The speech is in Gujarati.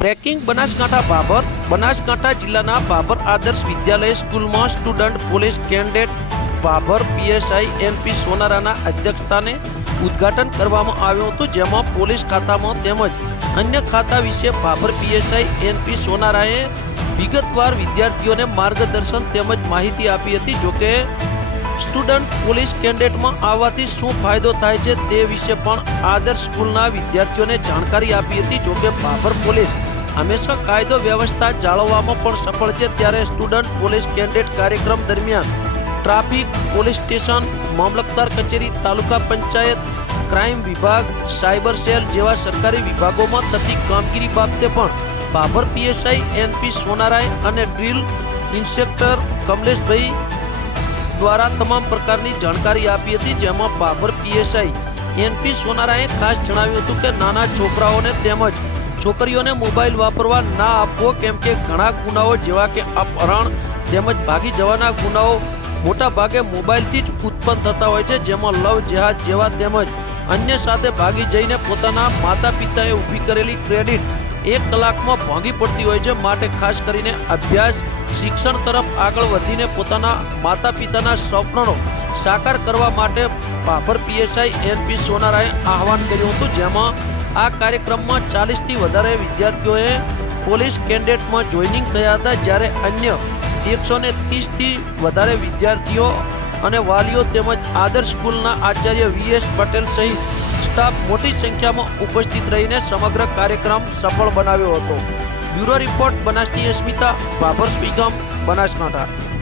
બ્રેકિંગ બનાસકાંઠા બાબર બનાસકાંઠા જિલ્લાના બાબર આદર્શ વિદ્યાલય સ્કૂલમાં student police candidate Babar PSI NP સોનારાના અધ્યક્ષસ્થાને ઉદ્ઘાટન કરવામાં આવ્યું હતું, જેમાં પોલીસ ખાતામાં તેમજ અન્ય ખાતા વિશે બાબર પીએસઆઈ એનપી સોનારાએ વિગતવાર વિદ્યાર્થીઓને માર્ગદર્શન તેમજ માહિતી આપી હતી, જોકે સ્ટુડન્ટ પોલીસ કેન્ડેટમાં આવવાથી શું ફાયદો થાય છે તે વિશે પણ આદર્શ સ્કૂલના વિદ્યાર્થીઓને જાણકારી આપી હતી જોકે બાબર પોલીસ હંમેશા કાયદો વ્યવસ્થા જાળવવામાં પણ સફળ છે ત્યારે સ્ટુડન્ટ પોલીસ કેન્ડેટ કાર્યક્રમ દરમિયાન ટ્રાફિક, પોલીસ સ્ટેશન, મામલતદાર કચેરી, તાલુકા પંચાયત, ક્રાઇમ વિભાગ, સાયબર સેલ જેવા સરકારી વિભાગોમાં થતી કામગીરી બાબતે પણ બાબર પીએસઆઈ એનપી સોનારાય અને ડ્રીલ ઇન્સ્પેક્ટર કમલેશભાઈ દ્વારા તમામ પ્રકારની જાણકારી આપી હતી, જેમાં બાબર પીએસઆઈ એનપી સોનારાએ ખાસ જણાવ્યું હતું કે નાના છોકરાઓને તેમજ છોકરીઓને મોબાઈલ વાપરવા ના આપવો, કેમ કે ઘણા ગુનાઓ જેવા કે અપહરણ તેમજ ભાગી જવાના ગુનાઓ મોટા ભાગે મોબાઈલથી જ ઉત્પન્ન થતા હોય છે, જેમાં લવ જેહાદ જેવા તેમજ અન્ય સાથે ભાગી જઈને પોતાના માતા પિતાએ ઊભી કરેલી ક્રેડિટ એક કલાકમાં ભાંગી પડતી હોય છે, માટે ખાસ કરીને અભ્યાસ શિક્ષણ તરફ આગળ વધીને પોતાના માતા પિતાના સ્વપ્નનો સાકાર કરવા માટે બાબર પીએસઆઈ એનપી સોનારાએ આહવાન કર્યું હતું, જેમાં આ કાર્યક્રમમાં ચાલીસથી વધારે વિદ્યાર્થીઓએ પોલીસ કેન્ડેટમાં જોઈનિંગ થયા હતા, જ્યારે અન્ય એકસો ને ત્રીસથી વધારે વિદ્યાર્થીઓ અને વાલીઓ તેમજ આદર્શ સ્કૂલના આચાર્ય વી એસ પટેલ સહિત સ્ટાફ મોટી સંખ્યામાં ઉપસ્થિત રહીને સમગ્ર કાર્યક્રમ સફળ બનાવ્યો હતો. બ્યુરો રિપોર્ટ બનાસની અસ્મિતા બાબર સ્પીગમ બનાસકાંઠા.